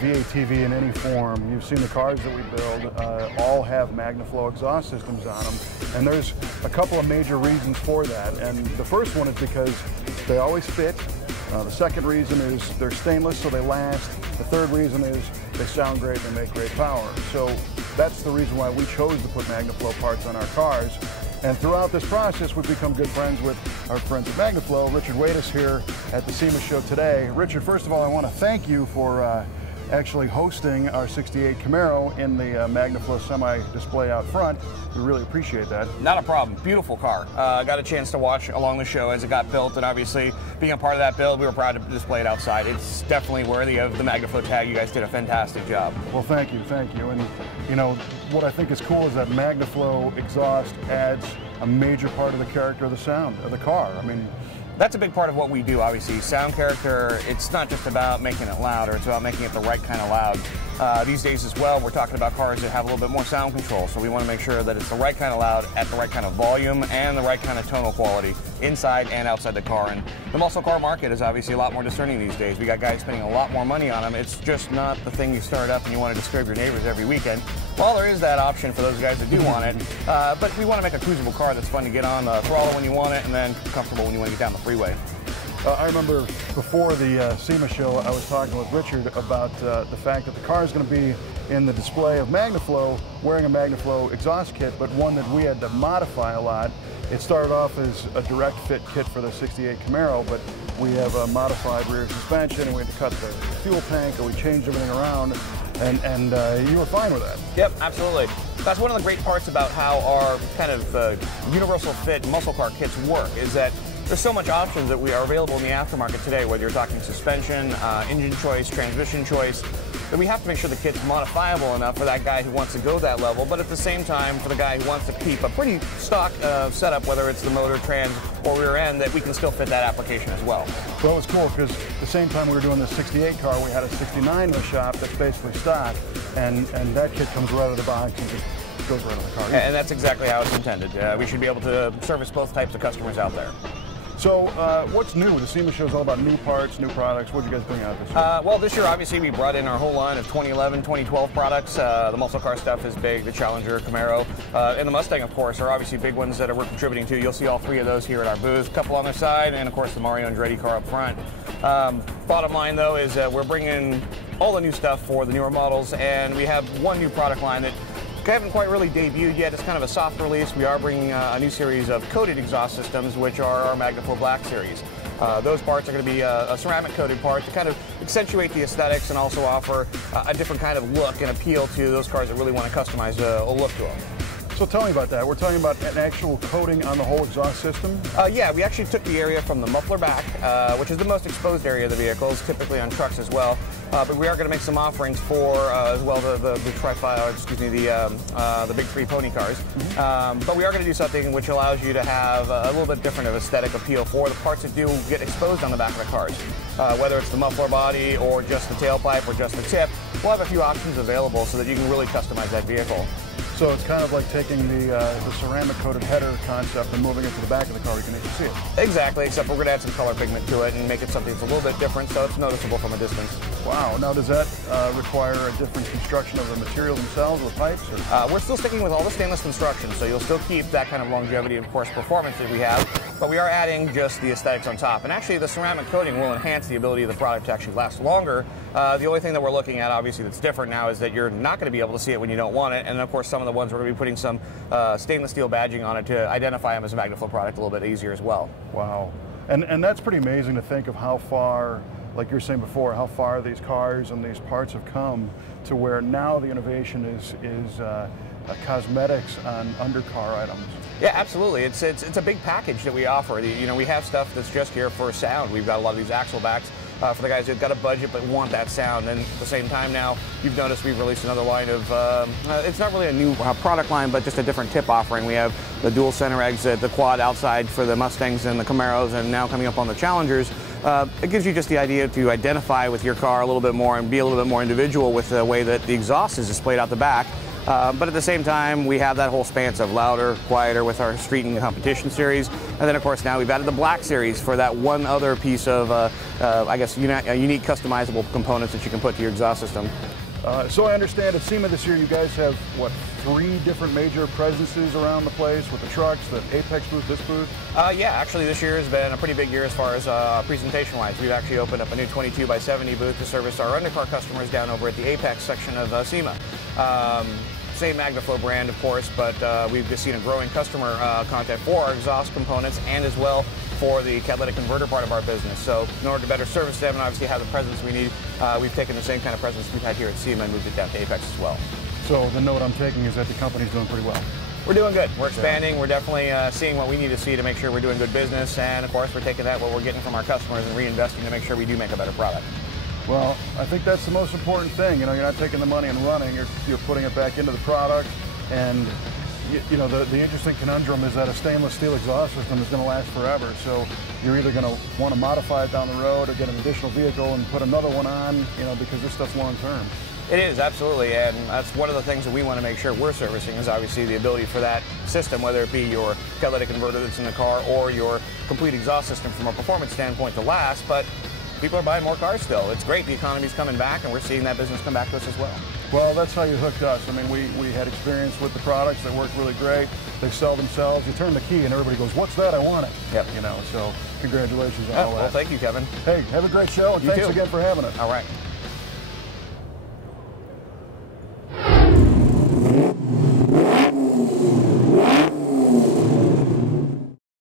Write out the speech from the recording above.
V8TV in any form, you've seen the cars that we build, all have MagnaFlow exhaust systems on them. And there's a couple of major reasons for that. And the first one is because they always fit. The second reason is they're stainless, so they last. The third reason is they sound great and they make great power. So that's the reason why we chose to put MagnaFlow parts on our cars. And throughout this process, we've become good friends with our friends at MagnaFlow. Richard Waitas here at the SEMA show today. Richard, first of all, I want to thank you for actually hosting our 68 Camaro in the MagnaFlow semi display out front. We really appreciate that. Not a problem. Beautiful car. I got a chance to watch along the show as it got built, and obviously being a part of that build, we were proud to display it outside. It's definitely worthy of the MagnaFlow tag. You guys did a fantastic job. Well, thank you, thank you. And you know, what I think is cool is that MagnaFlow exhaust adds a major part of the character of the sound of the car. I mean, that's a big part of what we do, obviously. Sound character, it's not just about making it louder, it's about making it the right kind of loud. These days as well, we're talking about cars that have a little bit more sound control, so we want to make sure that it's the right kind of loud at the right kind of volume and the right kind of tonal quality inside and outside the car. And the muscle car market is obviously a lot more discerning these days. We got guys spending a lot more money on them. It's just not the thing you start up and you want to disturb your neighbors every weekend. Well, there is that option for those guys that do want it, but we want to make a cruisable car that's fun to get on the throttle when you want it and then comfortable when you want to get down the freeway. I remember before the SEMA show, I was talking with Richard about the fact that the car is going to be in the display of MagnaFlow, wearing a MagnaFlow exhaust kit, but one that we had to modify a lot. It started off as a direct fit kit for the 68 Camaro, but we have a modified rear suspension, and we had to cut the fuel tank, and we changed everything around, and you were fine with that. Yep, absolutely. That's one of the great parts about how our kind of universal fit muscle car kits work, is that there's so much options that we are available in the aftermarket today, whether you're talking suspension, engine choice, transmission choice, that we have to make sure the kit's modifiable enough for that guy who wants to go that level, but at the same time for the guy who wants to keep a pretty stock setup, whether it's the motor, trans, or rear end, that we can still fit that application as well. Well, it's cool because the same time we were doing the 68 car, we had a 69 in the shop that's basically stock, and that kit comes right out of the box and just goes right on the car. And that's exactly how it's intended. We should be able to service both types of customers out there. So what's new? The SEMA show is all about new parts, new products. What did you guys bring out this year? Well, this year, obviously, we brought in our whole line of 2011, 2012 products. The muscle car stuff is big, the Challenger, Camaro, and the Mustang, of course, are obviously big ones that we're contributing to. You'll see all three of those here at our booth, a couple on their side, and, of course, the Mario Andretti car up front. Bottom line, though, is that we're bringing all the new stuff for the newer models, and we have one new product line that haven't quite really debuted yet. It's kind of a soft release. We are bringing a new series of coated exhaust systems, which are our MagnaFlow Black series. Those parts are going to be a ceramic coated part to kind of accentuate the aesthetics and also offer a different kind of look and appeal to those cars that really want to customize a look to them. So tell me about that. We're talking about an actual coating on the whole exhaust system? Yeah, we actually took the area from the muffler back, which is the most exposed area of the vehicles, typically on trucks as well. But we are going to make some offerings for as well the big three pony cars. But we are going to do something which allows you to have a little bit different of aesthetic appeal for the parts that do get exposed on the back of the cars. Whether it's the muffler body or just the tailpipe or just the tip, we'll have a few options available so that you can really customize that vehicle. So it's kind of like taking the ceramic-coated header concept and moving it to the back of the car. You can actually see it. Exactly, except we're going to add some color pigment to it and make it something that's a little bit different so it's noticeable from a distance. Wow. Now, does that require a different construction of the materials themselves, the pipes? Or? We're still sticking with all the stainless construction, so you'll still keep that kind of longevity and, of course, performance that we have, but we are adding just the aesthetics on top. And actually, the ceramic coating will enhance the ability of the product to actually last longer. The only thing that we're looking at, obviously, that's different now is that you're not going to be able to see it when you don't want it. And, of course, some of the ones we're going to be putting some stainless steel badging on it to identify them as a MagnaFlow product a little bit easier as well. Wow. And that's pretty amazing to think of how far, like you were saying before, how far these cars and these parts have come to where now the innovation is cosmetics on undercar items. Yeah, absolutely. It's a big package that we offer. You know, we have stuff that's just here for sound. We've got a lot of these axle backs for the guys who've got a budget but want that sound. And at the same time now, you've noticed we've released another line of, it's not really a new product line, but just a different tip offering. We have the dual center exit, the quad outside for the Mustangs and the Camaros, and now coming up on the Challengers. It gives you just the idea to identify with your car a little bit more and be a little bit more individual with the way that the exhaust is displayed out the back. But at the same time, we have that whole stance of louder, quieter with our street and competition series. And then, of course, now we've added the black series for that one other piece of, I guess, unique customizable components that you can put to your exhaust system. So I understand at SEMA this year you guys have, what, 3 different major presences around the place with the trucks, the Apex booth, this booth? Yeah, actually this year has been a pretty big year as far as presentation-wise. We've actually opened up a new 22x70 booth to service our undercar customers down over at the Apex section of SEMA. Same MagnaFlow brand, of course, but we've just seen a growing customer content for our exhaust components and as well for the catalytic converter part of our business. So in order to better service them and obviously have the presence we need, we've taken the same kind of presence we've had here at SEMA and moved it down to Apex as well. So the note I'm taking is that the company's doing pretty well. We're doing good. We're expanding. We're definitely seeing what we need to see to make sure we're doing good business. And of course, we're taking that, what we're getting from our customers, and reinvesting to make sure we do make a better product. Well, I think that's the most important thing. You know, you're not taking the money and running. You're putting it back into the product. And you know, the interesting conundrum is that a stainless steel exhaust system is going to last forever. So you're either going to want to modify it down the road or get an additional vehicle and put another one on, you know, because this stuff's long term. It is, absolutely, and that's one of the things that we want to make sure we're servicing is obviously the ability for that system, whether it be your catalytic converter that's in the car or your complete exhaust system from a performance standpoint to last, but people are buying more cars still. It's great, the economy's coming back, and we're seeing that business come back to us as well. Well, that's how you hooked us. I mean, we had experience with the products that worked really great. They sell themselves. You turn the key and everybody goes, what's that? I want it. Yep. You know, so congratulations on all that. Well, thank you, Kevin. Hey, have a great show, and thanks again for having us. All right.